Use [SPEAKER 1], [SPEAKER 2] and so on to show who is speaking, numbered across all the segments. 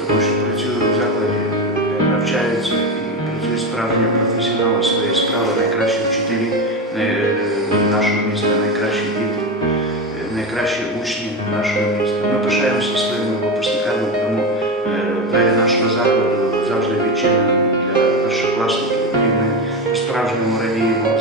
[SPEAKER 1] тому що працюю в закладі, навчаються і працюють справжні професіонали своєї справи, найкращі вчителі е, нашого міста, найкращі діти, е, найкращі учні нашого міста. Ми пишаємося своїми випускниками, тому е, двері нашого закладу завжди відчинені для першокласників, і ми по-справжньому радіємо.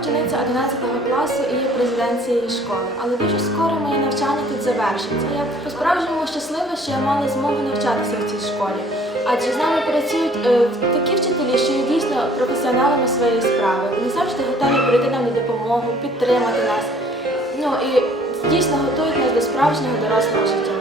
[SPEAKER 2] Учениця 11 класу і президент цієї школи, але дуже скоро моє навчання тут завершиться. Я по-справжньому щаслива, що я мала змогу навчатися в цій школі. Адже з нами працюють е, такі вчителі, що є дійсно професіоналами своєї справи. Вони завжди готові прийти нам на допомогу, підтримати нас. Ну і дійсно готують нас до справжнього дорослого життя.